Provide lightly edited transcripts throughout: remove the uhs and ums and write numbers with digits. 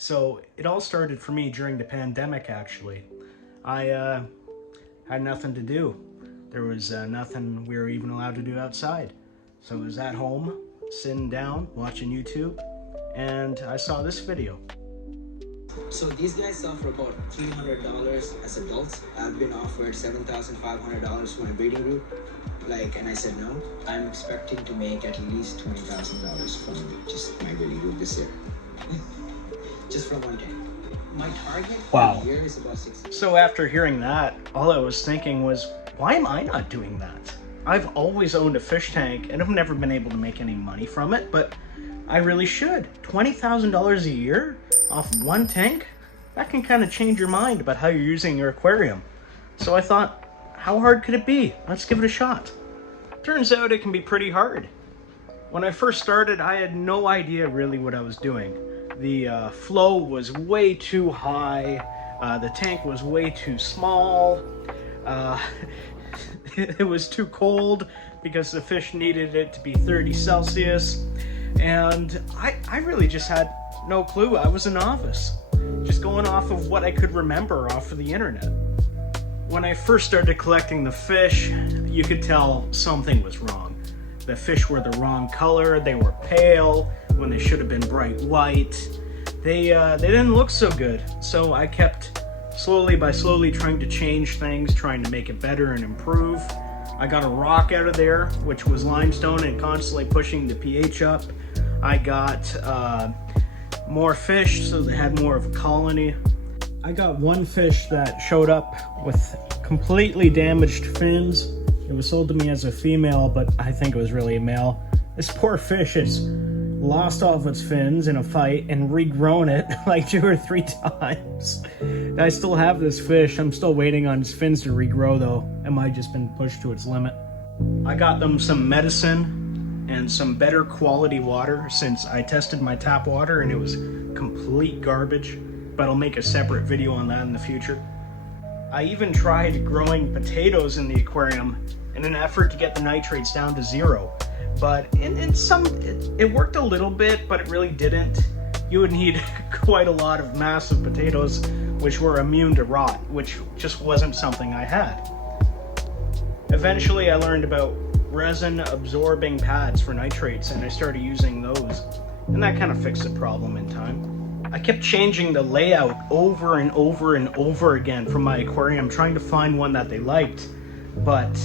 So it all started for me during the pandemic, actually. I had nothing to do. There was nothing we were even allowed to do outside. So I was at home, sitting down, watching YouTube, and I saw this video. So these guys sell for about $300 as adults. I've been offered $7,500 for my breeding group. And I said no. I'm expecting to make at least $20,000 from just my breeding group this year. Just from one tank. My target for the year is about 60. So after hearing that, all I was thinking was, why am I not doing that? I've always owned a fish tank and I've never been able to make any money from it, but I really should. $20,000 a year off one tank? That can kind of change your mind about how you're using your aquarium. So I thought, how hard could it be? Let's give it a shot. Turns out it can be pretty hard. When I first started, I had no idea really what I was doing. The flow was way too high. The tank was way too small. It was too cold because the fish needed it to be 30 Celsius. And I really just had no clue. I was a novice, just going off of what I could remember off of the internet. When I first started collecting the fish, you could tell something was wrong. The fish were the wrong color, they were pale when they should have been bright white. They didn't look so good. So I kept slowly trying to change things, trying to make it better and improve. I got a rock out of there, which was limestone, and constantly pushing the pH up. I got more fish, so they had more of a colony. I got one fish that showed up with completely damaged fins. It was sold to me as a female, but I think it was really a male. This poor fish has lost all of its fins in a fight and regrown it like 2 or 3 times. I still have this fish. I'm still waiting on its fins to regrow though. It might have just been pushed to its limit. I got them some medicine and some better quality water since I tested my tap water and it was complete garbage, but I'll make a separate video on that in the future. I even tried growing potatoes in the aquarium in an effort to get the nitrates down to 0. But it worked a little bit, but it really didn't. You would need quite a lot of massive potatoes which were immune to rot, which just wasn't something I had. Eventually I learned about resin absorbing pads for nitrates and I started using those, and that kind of fixed the problem in time. I kept changing the layout over and over and over again from my aquarium, trying to find one that they liked, but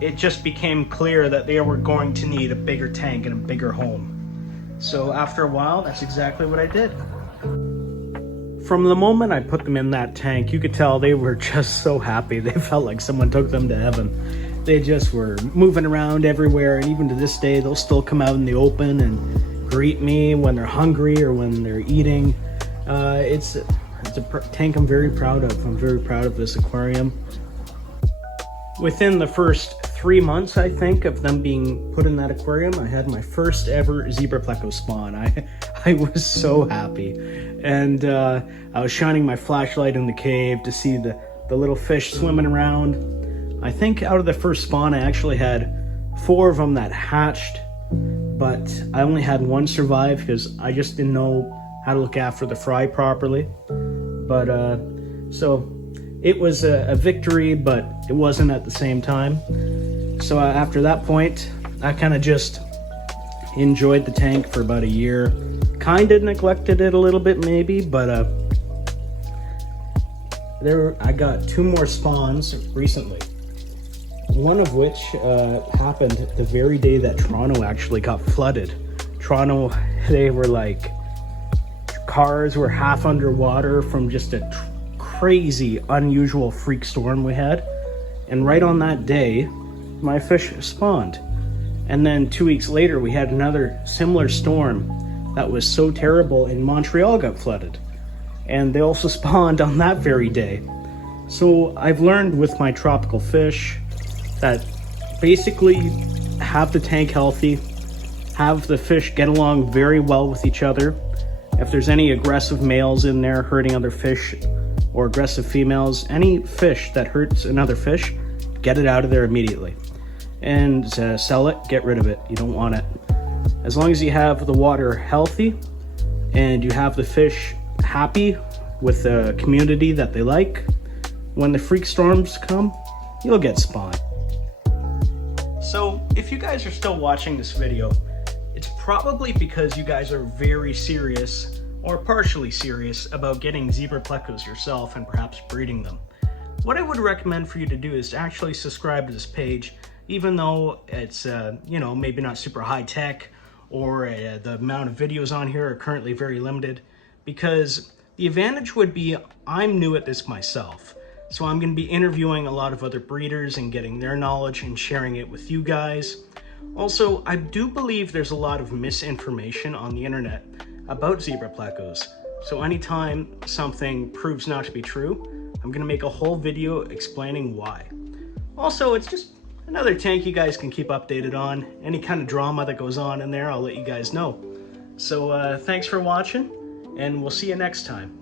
it just became clear that they were going to need a bigger tank and a bigger home. So after a while, that's exactly what I did. From the moment I put them in that tank, you could tell they were just so happy. They felt like someone took them to heaven. They just were moving around everywhere, and even to this day, they'll still come out in the open and greet me when they're hungry or when they're eating. It's a tank I'm very proud of. I'm very proud of this aquarium. Within the first 3 months, I think, of them being put in that aquarium, I had my first ever Zebra Plecos spawn. I was so happy. And I was shining my flashlight in the cave to see the little fish swimming around. I think out of the first spawn, I actually had 4 of them that hatched, but I only had 1 survive because I just didn't know how to look after the fry properly. But so it was a victory, but it wasn't at the same time. So after that point, I kind of just enjoyed the tank for about a year. Kind of neglected it a little bit maybe, but I got 2 more spawns recently. One of which happened the very day that Toronto actually got flooded. Toronto, they were like, cars were half underwater from just a crazy, unusual freak storm we had. And right on that day, my fish spawned. And then 2 weeks later, we had another similar storm that was so terrible, and Montreal got flooded. And they also spawned on that very day. So I've learned with my tropical fish that basically have the tank healthy, have the fish get along very well with each other. If there's any aggressive males in there hurting other fish, or aggressive females, any fish that hurts another fish, get it out of there immediately. And sell it, get rid of it. You don't want it. As long as you have the water healthy and you have the fish happy with the community that they like, when the freak storms come, you'll get spawned. So if you guys are still watching this video, it's probably because you guys are very serious or partially serious about getting Zebra Plecos yourself and perhaps breeding them. What I would recommend for you to do is to actually subscribe to this page, even though it's maybe not super high tech, or the amount of videos on here are currently very limited, because the advantage would be I'm new at this myself. So I'm going to be interviewing a lot of other breeders and getting their knowledge and sharing it with you guys. Also, I do believe there's a lot of misinformation on the internet about Zebra Plecos. So anytime something proves not to be true, I'm going to make a whole video explaining why. Also, it's just another tank you guys can keep updated on. Any kind of drama that goes on in there, I'll let you guys know. So thanks for watching, and we'll see you next time.